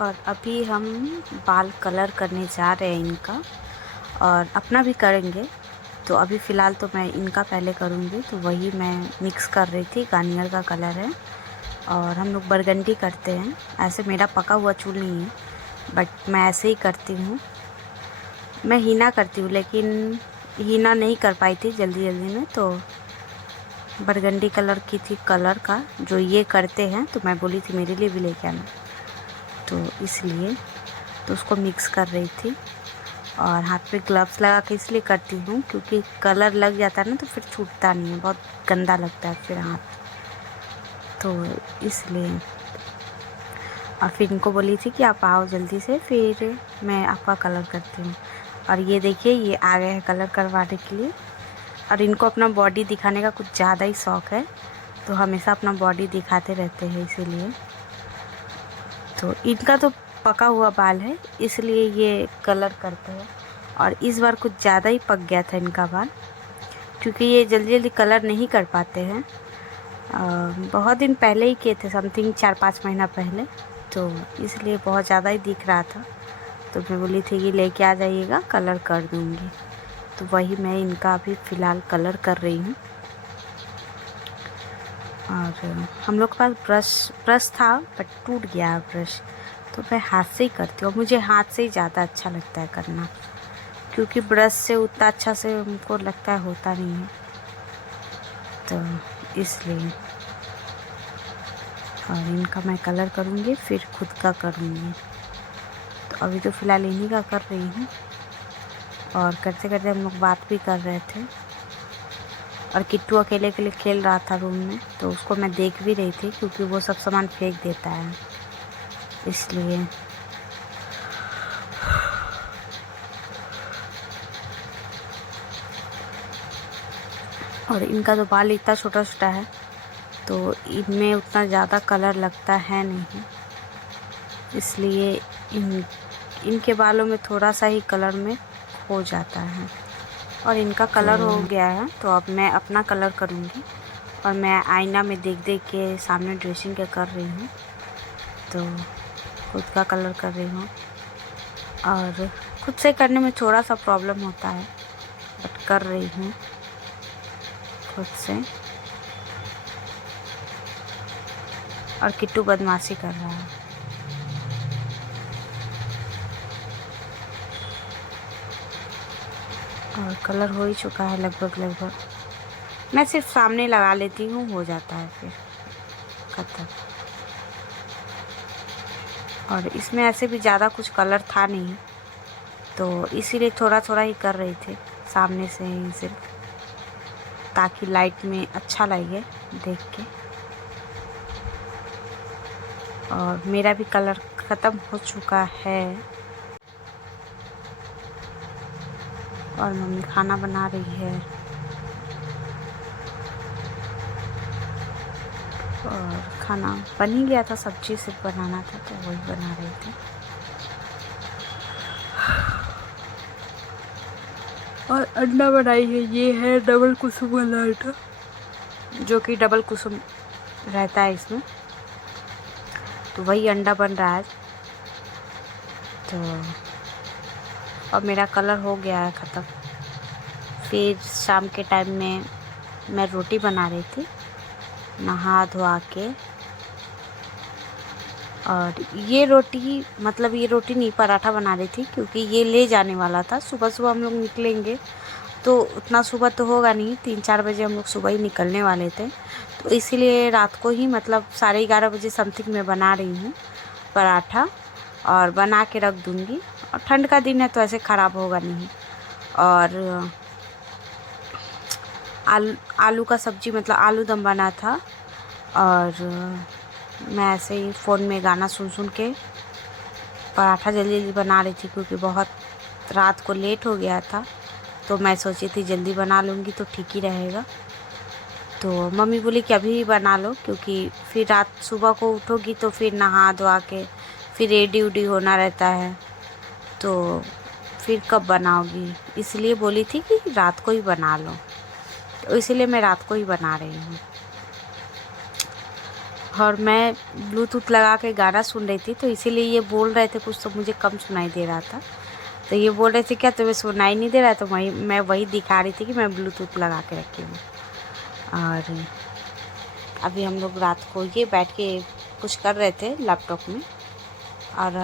और अभी हम बाल कलर करने जा रहे हैं इनका, और अपना भी करेंगे। तो अभी फ़िलहाल तो मैं इनका पहले करूँगी, तो वही मैं मिक्स कर रही थी। गार्नियर का कलर है और हम लोग बरगंडी करते हैं। ऐसे मेरा पका हुआ चूल नहीं है, बट मैं ऐसे ही करती हूँ। मैं हीना करती हूँ, लेकिन हीना नहीं कर पाई थी जल्दी जल्दी में, तो बरगंडी कलर की थी कलर का जो ये करते हैं, तो मैं बोली थी मेरे लिए भी लेके आना, तो इसलिए तो उसको मिक्स कर रही थी। और हाथ पे ग्लव्स लगा के इसलिए करती हूँ क्योंकि कलर लग जाता है ना तो फिर छूटता नहीं है, बहुत गंदा लगता है फिर हाथ, तो इसलिए। और फिर इनको बोली थी कि आप आओ जल्दी से, फिर मैं आपका कलर करती हूँ। और ये देखिए ये आ गए हैं कलर करवाने के लिए। और इनको अपना बॉडी दिखाने का कुछ ज़्यादा ही शौक़ है, तो हमेशा अपना बॉडी दिखाते रहते हैं इसीलिए। तो इनका तो पका हुआ बाल है इसलिए ये कलर करते हैं। और इस बार कुछ ज़्यादा ही पक गया था इनका बाल, क्योंकि ये जल्दी जल्दी कलर नहीं कर पाते हैं। बहुत दिन पहले ही किए थे, समथिंग 4-5 महीना पहले, तो इसलिए बहुत ज़्यादा ही दिख रहा था। तो मैं बोली थी कि लेके आ जाइएगा, कलर कर दूँगी। तो वही मैं इनका अभी फ़िलहाल कलर कर रही हूँ। और हम लोग के पास ब्रश था बट टूट गया ब्रश, तो मैं हाथ से ही करती हूँ। मुझे हाथ से ही ज़्यादा अच्छा लगता है करना, क्योंकि ब्रश से उतना अच्छा से हमको लगता है होता नहीं है, तो इसलिए। और इनका मैं कलर करूँगी फिर खुद का करूँगी। तो अभी तो फ़िलहाल इन्हीं का कर रही हूँ। और करते करते हम लोग बात भी कर रहे थे। और किट्टू अकेले अकेले खेल रहा था रूम में, तो उसको मैं देख भी रही थी क्योंकि वो सब सामान फेंक देता है, इसलिए। और इनका तो बाल इतना छोटा छोटा है, तो इनमें उतना ज़्यादा कलर लगता है नहीं, इसलिए इनके बालों में थोड़ा सा ही कलर में हो जाता है। और इनका कलर हो गया है, तो अब मैं अपना कलर करूँगी। और मैं आईना में देख देख के सामने ड्रेसिंग के कर रही हूँ, तो खुद का कलर कर रही हूँ। और खुद से करने में थोड़ा सा प्रॉब्लम होता है, बट कर रही हूँ खुद से। और किट्टू बदमाशी कर रहा है। और कलर हो ही चुका है लगभग। मैं सिर्फ सामने लगा लेती हूँ, हो जाता है फिर खत्म। और इसमें ऐसे भी ज़्यादा कुछ कलर था नहीं, तो इसीलिए थोड़ा थोड़ा ही कर रही थी सामने से ही, सिर्फ ताकि लाइट में अच्छा लगे देख के। और मेरा भी कलर ख़त्म हो चुका है। और मम्मी खाना बना रही है। और खाना बन ही गया था, सब्जी सिर्फ बनाना था, तो वही बना रही थी। और अंडा बनाई है, ये है डबल कुसुम वाला अंडा, जो कि डबल कुसुम रहता है इसमें, तो वही अंडा बन रहा है। तो और मेरा कलर हो गया है ख़त्म। फिर शाम के टाइम में मैं रोटी बना रही थी नहा धोआ के। और ये रोटी नहीं, पराठा बना रही थी, क्योंकि ये ले जाने वाला था। सुबह सुबह हम लोग निकलेंगे, तो उतना सुबह तो होगा नहीं, 3-4 बजे हम लोग सुबह ही निकलने वाले थे, तो इसीलिए रात को ही 11:30 बजे समथिंग में बना रही हूँ पराठा, और बना के रख दूँगी। और ठंड का दिन है तो ऐसे ख़राब होगा नहीं। और आलू का सब्जी, आलू दम बना था। और मैं ऐसे ही फ़ोन में गाना सुन के पराठा जल्दी जल्दी बना रही थी, क्योंकि बहुत रात को लेट हो गया था, तो मैं सोची थी जल्दी बना लूँगी तो ठीक ही रहेगा। तो मम्मी बोली कि अभी बना लो, क्योंकि फिर रात सुबह को उठोगी तो फिर नहा धोआ के फिर रेडी उडी होना रहता है, तो फिर कब बनाओगी, इसलिए बोली थी कि रात को ही बना लो, तो इसलिए मैं रात को ही बना रही हूँ। और मैं ब्लूटूथ लगा के गाना सुन रही थी, तो इसीलिए ये बोल रहे थे कुछ, तो मुझे कम सुनाई दे रहा था। तो ये बोल रहे थे क्या तुम्हें सुनाई नहीं दे रहा, तो मैं वही दिखा रही थी कि मैं ब्लूटूथ लगा के रखी हूँ। और अभी हम लोग रात को ये बैठ के कुछ कर रहे थे लैपटॉप में, और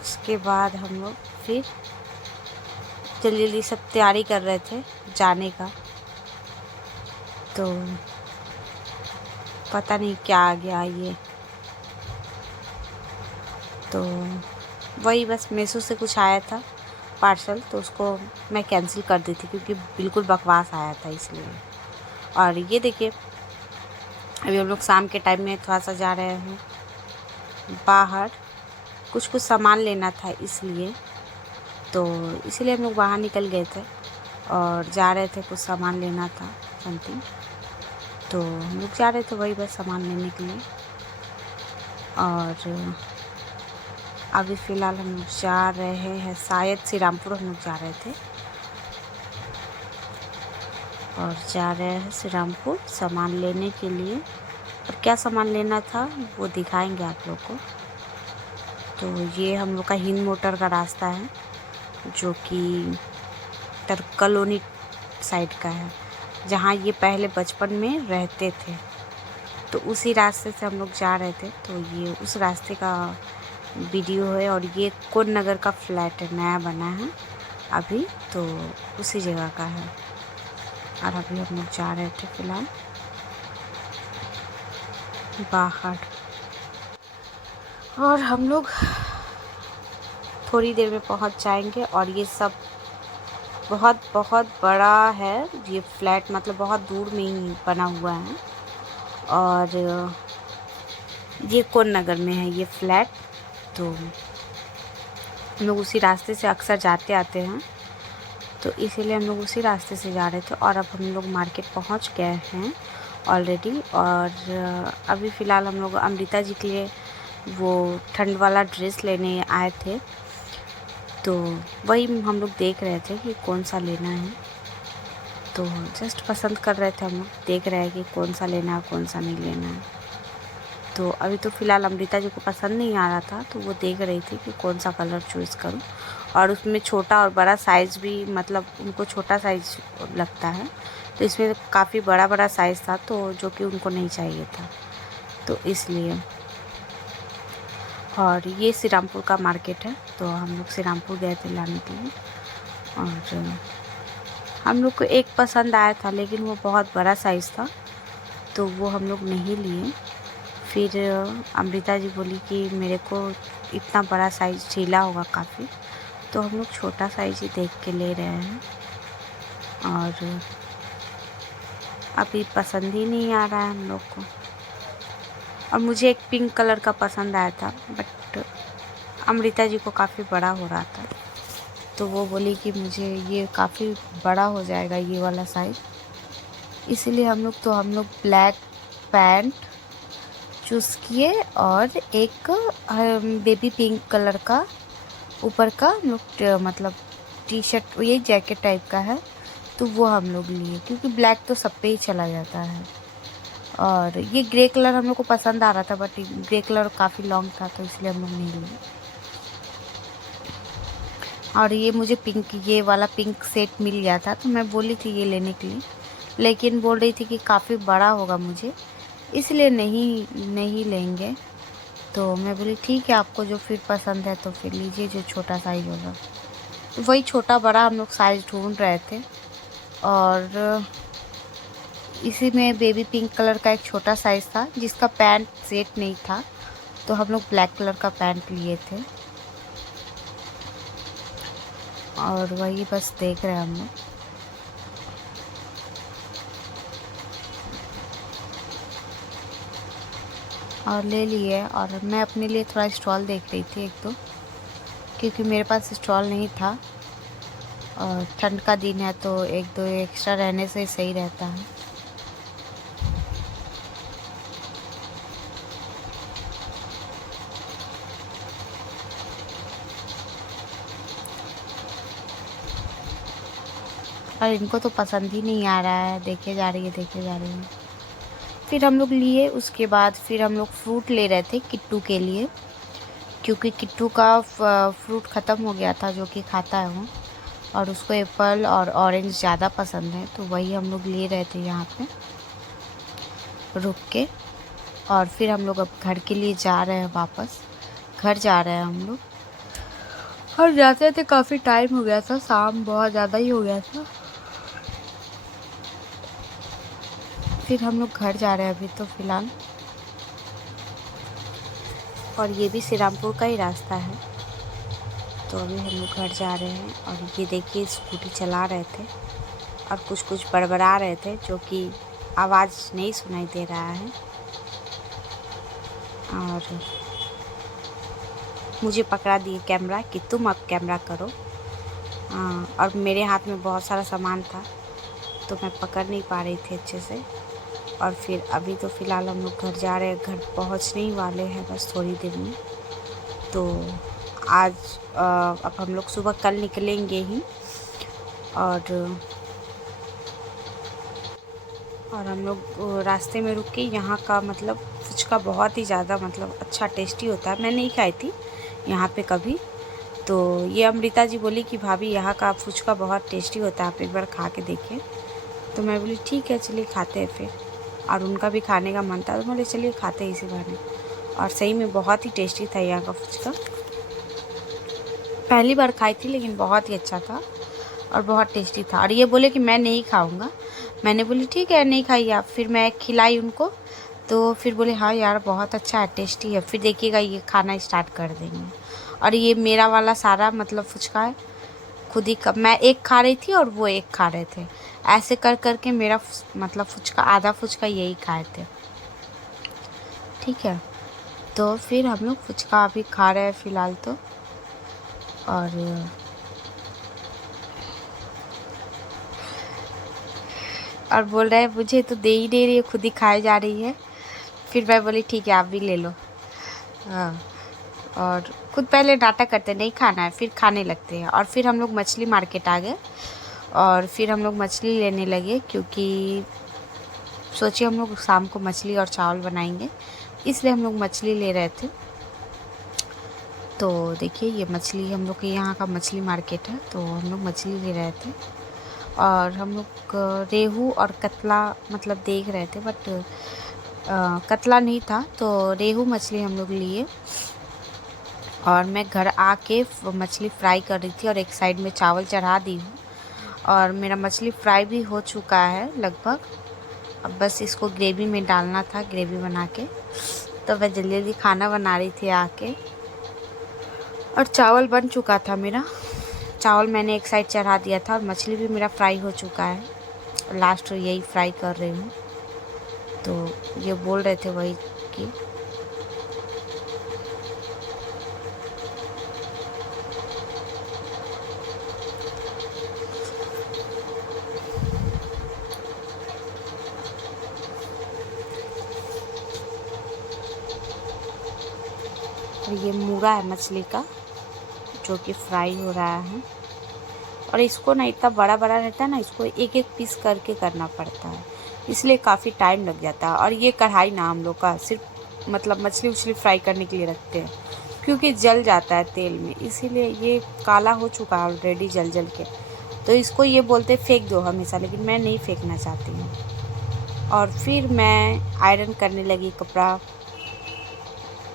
उसके बाद हम लोग फिर जल्दी जल्दी सब तैयारी कर रहे थे जाने का। तो पता नहीं क्या आ गया ये, तो वही बस मीशो से कुछ आया था पार्सल, तो उसको मैं कैंसिल कर दी थी क्योंकि बिल्कुल बकवास आया था इसलिए। और ये देखिए अभी हम लोग शाम के टाइम में थोड़ा सा जा रहे हैं बाहर, कुछ सामान लेना था इसलिए, तो इसीलिए हम लोग बाहर निकल गए थे और जा रहे थे, कुछ सामान लेना था समथिंग, तो हम लोग जा रहे थे वही बस सामान लेने के लिए। और अभी फ़िलहाल हम लोग जा रहे हैं, शायद श्री रामपुर हम लोग जा रहे थे, और जा रहे हैं श्री रामपुर सामान लेने के लिए। और क्या सामान लेना था वो दिखाएंगे आप लोग को। तो ये हम लोग का हिंद मोटर का रास्ता है जो कि तरकलोनी साइड का है, जहाँ ये पहले बचपन में रहते थे, तो उसी रास्ते से हम लोग जा रहे थे। तो ये उस रास्ते का वीडियो है, और ये कोन नगर का फ्लैट है, नया बना है अभी, तो उसी जगह का है। और अभी हम लोग जा रहे थे फ़िलहाल बाहर, और हम लोग थोड़ी देर में पहुंच जाएंगे। और ये सब बहुत बहुत बड़ा है, ये फ्लैट मतलब बहुत दूर में ही बना हुआ है, और ये कोन नगर में है ये फ्लैट। तो हम लोग उसी रास्ते से अक्सर जाते आते हैं, तो इसीलिए हम लोग उसी रास्ते से जा रहे थे। और अब हम लोग मार्केट पहुंच गए हैं ऑलरेडी। और अभी फ़िलहाल हम लोग अमृता जी के लिए वो ठंड वाला ड्रेस लेने आए थे, तो वही हम लोग देख रहे थे कि कौन सा लेना है। तो जस्ट पसंद कर रहे थे हम लोग, देख रहे हैं कि कौन सा लेना है कौन सा नहीं लेना है। तो अभी तो फ़िलहाल अमृता जी को पसंद नहीं आ रहा था, तो वो देख रही थी कि कौन सा कलर चूज़ करूं। और उसमें छोटा और बड़ा साइज़ भी, मतलब उनको छोटा साइज़ लगता है, तो इसमें काफ़ी बड़ा बड़ा साइज़ था, तो जो कि उनको नहीं चाहिए था, तो इसलिए। और ये श्री रामपुर का मार्केट है, तो हम लोग श्री रामपुर गए थे लाने के लिए। और हम लोग को एक पसंद आया था, लेकिन वो बहुत बड़ा साइज़ था, तो वो हम लोग नहीं लिए। फिर अमृता जी बोली कि मेरे को इतना बड़ा साइज़ झेला होगा काफ़ी, तो हम लोग छोटा साइज़ ही देख के ले रहे हैं। और अभी पसंद ही नहीं आ रहा है हम लोग को। और मुझे एक पिंक कलर का पसंद आया था, बट अमृता जी को काफ़ी बड़ा हो रहा था, तो वो बोली कि मुझे ये काफ़ी बड़ा हो जाएगा ये वाला साइज़, इसीलिए हम लोग ब्लैक पैंट चूज़ किए, और एक बेबी पिंक कलर का ऊपर का हम लोग मतलब टी शर्ट, ये जैकेट टाइप का है, तो वो हम लोग लिए, क्योंकि ब्लैक तो सब पे ही चला जाता है। और ये ग्रे कलर हम लोग को पसंद आ रहा था, बट ग्रे कलर काफ़ी लॉन्ग था, तो इसलिए हम लोग नहीं लिए। और ये मुझे पिंक, ये वाला पिंक सेट मिल गया था, तो मैं बोली थी ये लेने के लिए, लेकिन बोल रही थी कि काफ़ी बड़ा होगा मुझे, इसलिए नहीं लेंगे। तो मैं बोली ठीक है, आपको जो फिर पसंद है तो फिर लीजिए, जो छोटा साइज़ होगा। वही छोटा बड़ा हम लोग साइज़ ढूंढ रहे थे, और इसी में बेबी पिंक कलर का एक छोटा साइज़ था जिसका पैंट सेट नहीं था, तो हम लोग ब्लैक कलर का पैंट लिए थे। और वही बस देख रहे हैं हम लोग। और ले लिए, और मैं अपने लिए थोड़ा स्टॉल देख रही थी एक दो, क्योंकि मेरे पास स्टॉल नहीं था, और ठंड का दिन है तो एक दो एक्स्ट्रा रहने से सही रहता है। और इनको तो पसंद ही नहीं आ रहा है, देखे जा रही है। फिर हम लोग लिए, उसके बाद फिर हम लोग फ्रूट ले रहे थे किट्टू के लिए, क्योंकि किट्टू का फ्रूट ख़त्म हो गया था जो कि खाता है वो, और उसको एप्पल और ऑरेंज ज़्यादा पसंद है, तो वही हम लोग ले रहे थे यहाँ पे रुक के। और फिर हम लोग अब घर के लिए जा रहे हैं, वापस घर जा रहे हैं हम लोग। और जाते थे काफ़ी टाइम हो गया था, शाम बहुत ज़्यादा ही हो गया था। फिर हम लोग घर जा रहे हैं अभी तो फ़िलहाल। और ये भी श्री रामपुर का ही रास्ता है। तो अभी हम लोग घर जा रहे हैं। और ये देखिए स्कूटी चला रहे थे और कुछ कुछ बड़बड़ा रहे थे, जो कि आवाज़ नहीं सुनाई दे रहा है। और मुझे पकड़ा दिए कैमरा कि तुम अब कैमरा करो। और मेरे हाथ में बहुत सारा सामान था, तो मैं पकड़ नहीं पा रही थी अच्छे से। और फिर अभी तो फ़िलहाल हम लोग घर जा रहे हैं, घर पहुंचने ही वाले हैं बस थोड़ी देर में। तो आज अब हम लोग सुबह कल निकलेंगे ही। और हम लोग रास्ते में रुक के यहाँ का मतलब फुचका बहुत ही ज़्यादा मतलब अच्छा टेस्टी होता है। मैं नहीं खाई थी यहाँ पे कभी, तो ये अमृता जी बोली कि भाभी यहाँ का फुचका बहुत टेस्टी होता है, आप एक बार खा के देखिए। तो मैं बोली ठीक है चलिए खाते हैं फिर। और उनका भी खाने का मन था, तो बोले चलिए खाते हैं इसी बहाने। और सही में बहुत ही टेस्टी था यहाँ का फुचका। पहली बार खाई थी लेकिन बहुत ही अच्छा था और बहुत टेस्टी था। और ये बोले कि मैं नहीं खाऊंगा। मैंने बोली ठीक है नहीं खाइए आप। फिर मैं खिलाई उनको, तो फिर बोले हाँ यार बहुत अच्छा है, टेस्टी है। फिर देखिएगा ये खाना स्टार्ट कर देंगे। और ये मेरा वाला सारा मतलब फुचका है खुद ही का, मैं एक खा रही थी और वो एक खा रहे थे। ऐसे कर करके मेरा मतलब फुचका आधा फुचका यही खाए थे। ठीक है, तो फिर हम लोग फुचका अभी खा रहे हैं फ़िलहाल तो। और बोल रहे हैं मुझे तो दे ही दे रही है, खुद ही खाए जा रही है। फिर मैं बोली ठीक है आप भी ले लो। हाँ, और खुद पहले डांटा करते नहीं खाना है, फिर खाने लगते हैं। और फिर हम लोग मछली मार्केट आ गए और फिर हम लोग मछली लेने लगे, क्योंकि सोचिए हम लोग शाम को मछली और चावल बनाएंगे, इसलिए हम लोग मछली ले रहे थे। तो देखिए ये मछली हम लोग के यहाँ का मछली मार्केट है, तो हम लोग मछली ले रहे थे। और हम लोग रेहू और कतला मतलब देख रहे थे, बट कतला नहीं था, तो रेहू मछली हम लोग लिए। और मैं घर आके मछली फ्राई कर रही थी और एक साइड में चावल चढ़ा दी हूँ। और मेरा मछली फ्राई भी हो चुका है लगभग, अब बस इसको ग्रेवी में डालना था, ग्रेवी बना के। तो मैं जल्दी जल्दी खाना बना रही थी आके। और चावल बन चुका था मेरा, चावल मैंने एक साइड चढ़ा दिया था और मछली भी मेरा फ्राई हो चुका है। लास्ट यही फ्राई कर रही हूँ। तो ये बोल रहे थे वही कि ये मूड़ा है मछली का जो कि फ्राई हो रहा है। और इसको ना इतना बड़ा बड़ा रहता है ना, इसको एक एक पीस करके करना पड़ता है, इसलिए काफ़ी टाइम लग जाता है। और ये कढ़ाई ना हम लोग का सिर्फ मतलब मछली उछली फ्राई करने के लिए रखते हैं, क्योंकि जल जाता है तेल में, इसीलिए ये काला हो चुका है ऑलरेडी जल जल के। तो इसको ये बोलते फेंक दो हमेशा, लेकिन मैं नहीं फेंकना चाहती हूँ। और फिर मैं आयरन करने लगी कपड़ा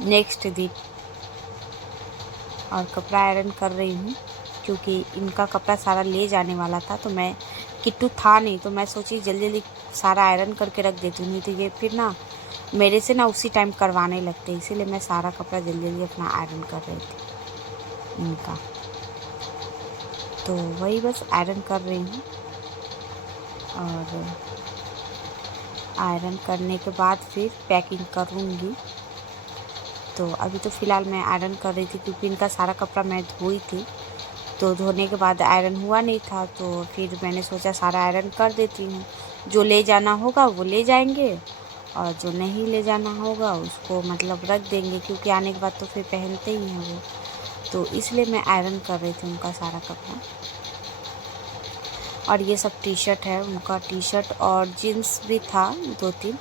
नेक्स्ट दिन। और कपड़ा आयरन कर रही हूँ, क्योंकि इनका कपड़ा सारा ले जाने वाला था। तो मैं किट्टू था नहीं, तो मैं सोची जल्दी जल्दी सारा आयरन करके रख देती हूँ, नहीं तो ये फिर ना मेरे से ना उसी टाइम करवाने लगते, इसीलिए मैं सारा कपड़ा जल्दी जल्दी अपना आयरन कर रही थी इनका। तो वही बस आयरन कर रही हूँ। और आयरन करने के बाद फिर पैकिंग करूँगी। तो अभी तो फ़िलहाल मैं आयरन कर रही थी, क्योंकि इनका सारा कपड़ा मैं धोई थी, तो धोने के बाद आयरन हुआ नहीं था, तो फिर मैंने सोचा सारा आयरन कर देती हूँ। जो ले जाना होगा वो ले जाएंगे और जो नहीं ले जाना होगा उसको मतलब रख देंगे, क्योंकि आने के बाद तो फिर पहनते ही हैं वो। तो इसलिए मैं आयरन कर रही थी उनका सारा कपड़ा। और ये सब टी शर्ट है उनका, टी शर्ट और जीन्स भी था 2-3,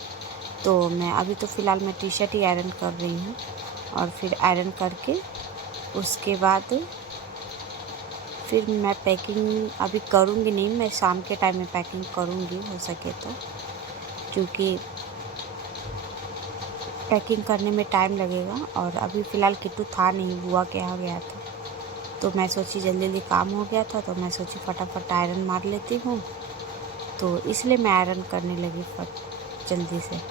तो मैं अभी तो फ़िलहाल मैं टी शर्ट ही आयरन कर रही हूँ, और फिर आयरन करके उसके बाद फिर मैं पैकिंग अभी करूँगी नहीं, मैं शाम के टाइम में पैकिंग करूँगी हो सके तो, क्योंकि पैकिंग करने में टाइम लगेगा। और अभी फ़िलहाल किट्टू था नहीं, बुआ के यहाँ गया था, तो मैं सोची जल्दी जल्दी काम हो गया था, तो मैं सोची फटाफट आयरन मार लेती हूँ, तो इसलिए मैं आयरन करने लगी फट जल्दी से।